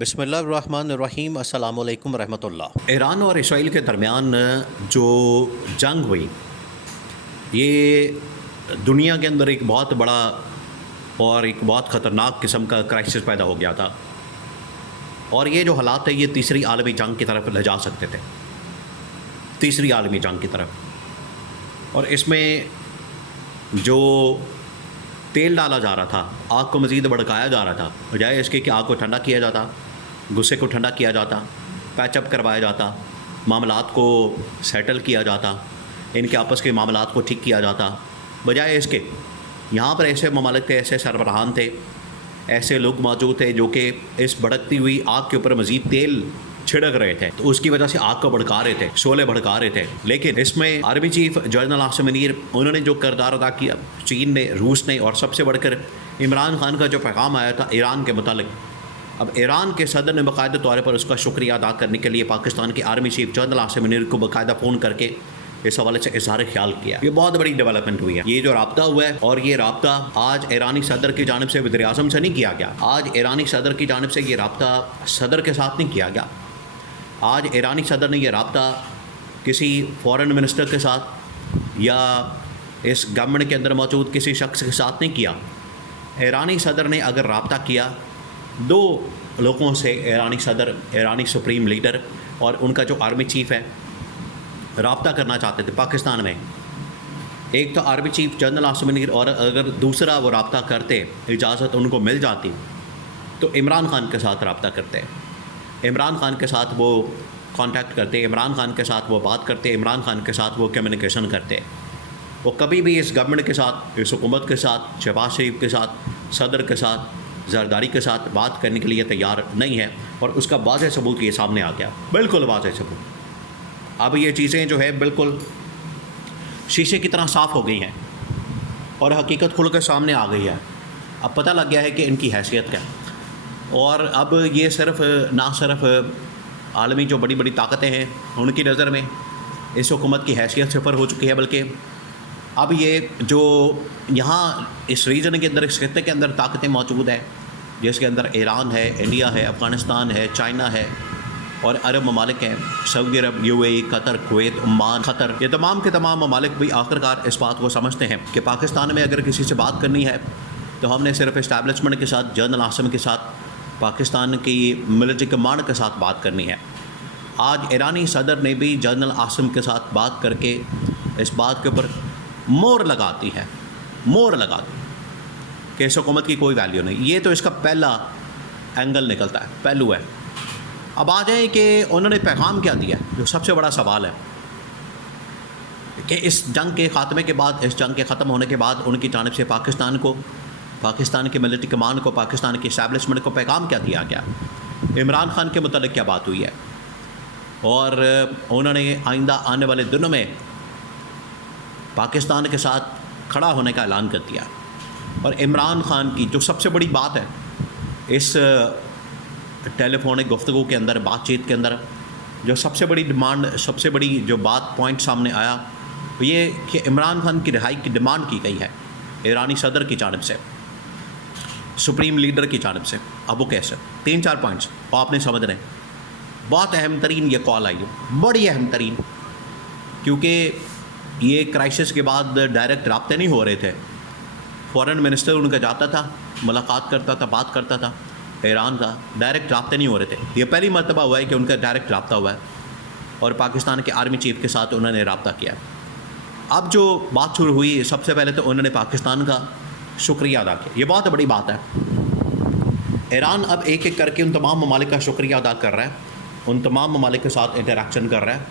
بسم اللہ الرحمن الرحیم۔ السلام علیکم ورحمۃ اللہ۔ ایران اور اسرائیل کے درمیان جو جنگ ہوئی، یہ دنیا کے اندر ایک بہت بڑا اور ایک بہت خطرناک قسم کا کرائسس پیدا ہو گیا تھا، اور یہ جو حالات ہے یہ تیسری عالمی جنگ کی طرف لے جا سکتے تھے، تیسری عالمی جنگ کی طرف۔ اور اس میں جو تیل ڈالا جا رہا تھا، آگ کو مزید بھڑکایا جا رہا تھا، بجائے اس کے کہ آگ کو ٹھنڈا کیا جاتا، غصے کو ٹھنڈا کیا جاتا، پیچ اپ کروایا جاتا، معاملات کو سیٹل کیا جاتا، ان کے آپس کے معاملات کو ٹھیک کیا جاتا، بجائے اس کے یہاں پر ایسے ممالک تھے، ایسے سربراہان تھے، ایسے لوگ موجود تھے جو کہ اس بھڑکتی ہوئی آگ کے اوپر مزید تیل چھڑک رہے تھے، تو اس کی وجہ سے آگ کو بھڑکا رہے تھے، شعلے بھڑکا رہے تھے۔ لیکن اس میں army chief general Asim Munir, انہوں نے جو کردار ادا کیا، چین نے، روس نے، اور سب سے بڑھ کر عمران خان کا جو پیغام آیا تھا ایران کے متعلق، اب ایران کے صدر نے باقاعدہ طور پر اس کا شکریہ ادا کرنے کے لیے پاکستان کے army chief general Asim Munir کو باقاعدہ فون کر کے اس حوالے سے اظہار خیال کیا۔ یہ بہت بڑی ڈیولپمنٹ ہوئی ہے، یہ جو رابطہ ہوا ہے، اور یہ رابطہ آج ایرانی صدر کی جانب سے وزیر اعظم سے نہیں کیا گیا، آج ایرانی صدر کی جانب سے یہ رابطہ صدر کے ساتھ نہیں کیا گیا، آج ایرانی صدر نے یہ رابطہ کسی فورن منسٹر کے ساتھ یا اس گورنمنٹ کے اندر موجود کسی شخص کے ساتھ نہیں کیا۔ ایرانی صدر نے اگر رابطہ کیا دو لوگوں سے، ایرانی صدر، ایرانی سپریم لیڈر اور ان کا جو آرمی چیف ہے، رابطہ کرنا چاہتے تھے پاکستان میں، ایک تو army chief general Asim Munir, اور اگر دوسرا وہ رابطہ کرتے، اجازت ان کو مل جاتی، تو عمران خان کے ساتھ رابطہ کرتے، عمران خان کے ساتھ وہ کانٹیکٹ کرتے، عمران خان کے ساتھ وہ بات کرتے، عمران خان کے ساتھ وہ کمیونیکیشن کرتے۔ وہ کبھی بھی اس گورنمنٹ کے ساتھ، اس حکومت کے ساتھ، شہباز شریف کے ساتھ، صدر کے ساتھ، زرداری کے ساتھ بات کرنے کے لیے تیار نہیں ہے، اور اس کا واضح ثبوت یہ سامنے آ گیا، بالکل واضح ثبوت۔ اب یہ چیزیں جو ہے بالکل شیشے کی طرح صاف ہو گئی ہیں، اور حقیقت کھل کے سامنے آ گئی ہے۔ اب پتہ لگ گیا ہے کہ ان کی حیثیت کیا، اور اب یہ نہ صرف عالمی جو بڑی بڑی طاقتیں ہیں ان کی نظر میں اس حکومت کی حیثیت صفر ہو چکی ہے، بلکہ اب یہ جو یہاں اس ریجن کے اندر، اس خطے کے اندر طاقتیں موجود ہیں، جس کے اندر ایران ہے، انڈیا ہے، افغانستان ہے، چائنا ہے، اور عرب ممالک ہیں، سعودی عرب، یو اے ای، قطر، کویت، عمان، قطر، یہ تمام کے تمام ممالک بھی آخرکار اس بات کو سمجھتے ہیں کہ پاکستان میں اگر کسی سے بات کرنی ہے تو ہم نے صرف اسٹیبلشمنٹ کے ساتھ، جنرل عاصم کے ساتھ، پاکستان کی ملٹری کمانڈ کے ساتھ بات کرنی ہے۔ آج ایرانی صدر نے بھی جنرل عاصم کے ساتھ بات کر کے اس بات کے اوپر مور لگاتی ہے، مور لگاتی کہ اس حکومت کی کوئی ویلیو نہیں۔ یہ تو اس کا پہلا اینگل نکلتا ہے، پہلو ہے۔ اب آ جائیں کہ انہوں نے پیغام کیا دیا، جو سب سے بڑا سوال ہے کہ اس جنگ کے خاتمے کے بعد، اس جنگ کے ختم ہونے کے بعد ان کی جانب سے پاکستان کو، پاکستان کی ملٹری کمانڈ کو، پاکستان کی اسٹیبلشمنٹ کو پیغام کیا دیا گیا، عمران خان کے متعلق کیا بات ہوئی ہے، اور انہوں نے آئندہ آنے والے دنوں میں پاکستان کے ساتھ کھڑا ہونے کا اعلان کر دیا۔ اور عمران خان کی جو سب سے بڑی بات ہے اس ٹیلی فونک گفتگو کے اندر، بات چیت کے اندر، جو سب سے بڑی ڈیمانڈ، سب سے بڑی جو بات پوائنٹ سامنے آیا، وہ یہ کہ عمران خان کی رہائی کی ڈیمانڈ کی گئی ہے ایرانی صدر کی جانب سے، سپریم لیڈر کی جانب سے۔ اب وہ کیسے 3-4 پوائنٹس وہ آپ نے سمجھ رہے ہیں۔ بہت اہم ترین یہ کال آئی ہے، بڑی اہم ترین، کیونکہ یہ کرائسس کے بعد ڈائریکٹ رابطے نہیں ہو رہے تھے، فورن منسٹر ان کا جاتا تھا، ملاقات کرتا تھا، بات کرتا تھا، ایران کا ڈائریکٹ رابطے نہیں ہو رہے تھے۔ یہ پہلی مرتبہ ہوا ہے کہ ان کا ڈائریکٹ رابطہ ہوا ہے، اور پاکستان کے آرمی چیف کے ساتھ انہوں نے رابطہ کیا۔ اب جو بات شروع ہوئی، سب سے پہلے تو انہوں نے پاکستان کا شکریہ ادا کیا، یہ بہت بڑی بات ہے۔ ایران اب ایک ایک کر کے ان تمام ممالک کا شکریہ ادا کر رہا ہے، ان تمام ممالک کے ساتھ انٹریکشن کر رہا ہے،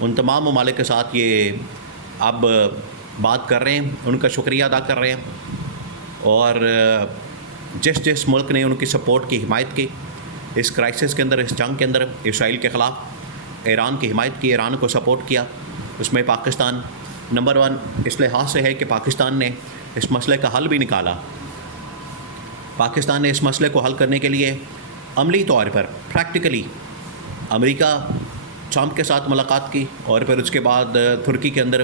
ان تمام ممالک کے ساتھ یہ اب بات کر رہے ہیں، ان کا شکریہ ادا کر رہے ہیں، اور جس جس ملک نے ان کی سپورٹ کی، حمایت کی اس کرائسس کے اندر، اس جنگ کے اندر، اسرائیل کے خلاف ایران کی حمایت کی، ایران کو سپورٹ کیا، اس میں پاکستان نمبر 1 اس لحاظ سے ہے کہ پاکستان نے اس مسئلے کا حل بھی نکالا۔ پاکستان نے اس مسئلے کو حل کرنے کے لیے عملی طور پر، پریکٹیکلی، امریکہ، ٹرمپ کے ساتھ ملاقات کی، اور پھر اس کے بعد ترکی کے اندر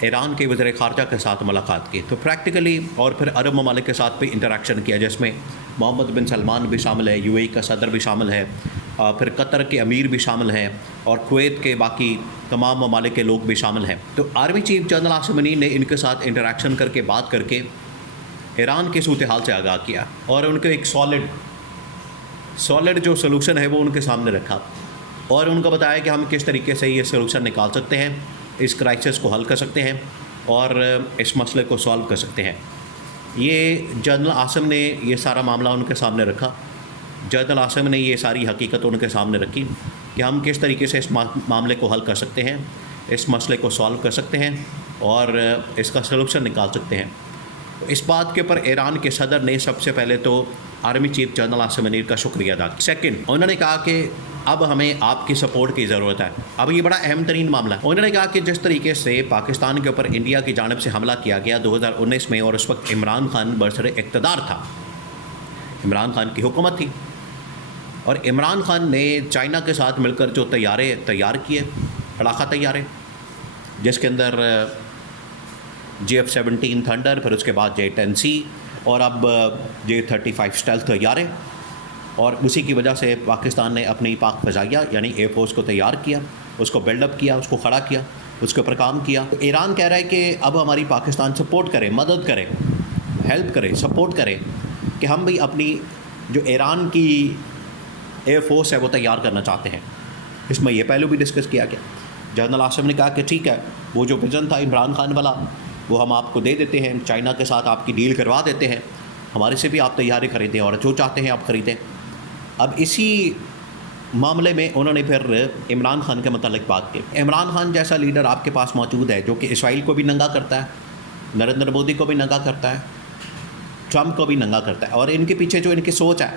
ایران کے وزیر خارجہ کے ساتھ ملاقات کی، تو پریکٹیکلی، اور پھر عرب ممالک کے ساتھ بھی انٹریکشن کیا، جس میں محمد بن سلمان بھی شامل ہے, UAE کا صدر بھی شامل ہے, پھر قطر کے امیر بھی شامل ہیں, اور کویت کے باقی تمام ممالک کے لوگ بھی شامل ہیں. تو آرمی چیف جنرل عاصم منیع نے ان کے ساتھ انٹریکشن کر کے بات کر کے ایران کے صورتحال سے آگاہ کیا, اور ان کو ایک سالڈ جو سلوشن ہے وہ ان کے سامنے رکھا, اور ان کو بتایا کہ ہم کس طریقے سے یہ سلوشن نکال سکتے ہیں, اس کرائسس کو حل کر سکتے ہیں اور اس مسئلے کو سالو کر سکتے ہیں. یہ جنرل عاصم نے یہ سارا معاملہ ان کے سامنے رکھا. جنرل عاصم نے یہ ساری حقیقت ان کے سامنے رکھی کہ ہم کس طریقے سے اس معاملے کو حل کر سکتے ہیں, اس مسئلے کو سالو کر سکتے ہیں اور اس کا سلوشن نکال سکتے ہیں. اس بات کے اوپر ایران کے صدر نے سب سے پہلے تو آرمی چیف جنرل عاصم منیع کا شکریہ ادا کیا. سیکنڈ, انہوں نے کہا کہ اب ہمیں آپ کی سپورٹ کی ضرورت ہے. اب یہ بڑا اہم ترین معاملہ ہے. انہوں نے کہا کہ جس طریقے سے پاکستان کے اوپر انڈیا کی جانب سے حملہ کیا گیا 2019 میں, اور اس وقت عمران خان برسر اقتدار تھا, عمران خان کی حکومت تھی, اور عمران خان نے چائنا کے ساتھ مل کر جو طیارے تیار کیے, پڑاخہ طیارے, جس کے اندر JF-17 تھنڈر, پھر اس کے بعد J-10C, اور اب J-35 اسٹیلتھ طیارے, اور اسی کی وجہ سے پاکستان نے اپنی پاک فضائیہ یعنی ایئر فورس کو تیار کیا, اس کو بلڈ اپ کیا, اس کو کھڑا کیا, اس کے اوپر کام کیا. ایران کہہ رہا ہے کہ اب ہماری پاکستان سپورٹ کرے, مدد کرے, ہیلپ کرے, سپورٹ کرے, کہ ہم بھی اپنی جو ایران کی ایئر فورس ہے وہ تیار کرنا چاہتے ہیں. اس میں یہ پہلو بھی ڈسکس کیا گیا. جنرل عاصم نے کہا کہ ٹھیک ہے, وہ جو ویژن تھا عمران خان والا وہ ہم آپ کو دے دیتے ہیں, چائنا کے ساتھ آپ کی ڈیل کروا دیتے ہیں, ہمارے سے بھی آپ تیاری خریدیں اور جو چاہتے ہیں آپ خریدیں. اب اسی معاملے میں انہوں نے پھر عمران خان کے متعلق بات کی. عمران خان جیسا لیڈر آپ کے پاس موجود ہے جو کہ اسرائیل کو بھی ننگا کرتا ہے, نریندر مودی کو بھی ننگا کرتا ہے, ٹرمپ کو بھی ننگا کرتا ہے, اور ان کے پیچھے جو ان کی سوچ ہے,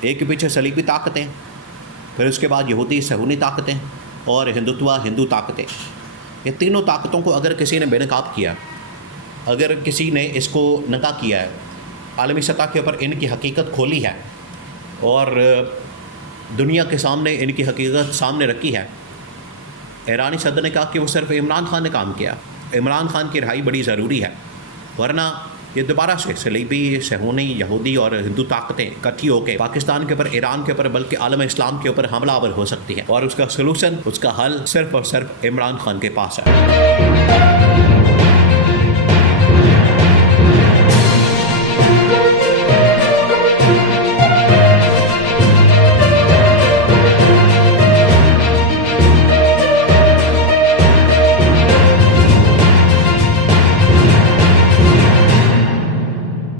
ایک کے پیچھے صلیبی طاقتیں, پھر اس کے بعد یہودی صہیونی طاقتیں, اور ہندو طاقتیں. یہ تینوں طاقتوں کو اگر کسی نے بے نقاب کیا, اگر کسی نے اس کو ننگا کیا ہے, عالمی سطح کے اوپر ان کی حقیقت کھولی ہے اور دنیا کے سامنے ان کی حقیقت سامنے رکھی ہے. ایرانی صدر نے کہا کہ وہ صرف عمران خان نے کام کیا, عمران خان کی رہائی بڑی ضروری ہے, ورنہ یہ دوبارہ سے صلیبی, صہیونی, یہودی اور ہندو طاقتیں اکٹھی ہو کے پاکستان کے اوپر, ایران کے اوپر, بلکہ عالم اسلام کے اوپر حملہ آور ہو سکتی ہیں, اور اس کا سلوشن, اس کا حل صرف اور صرف عمران خان کے پاس ہے.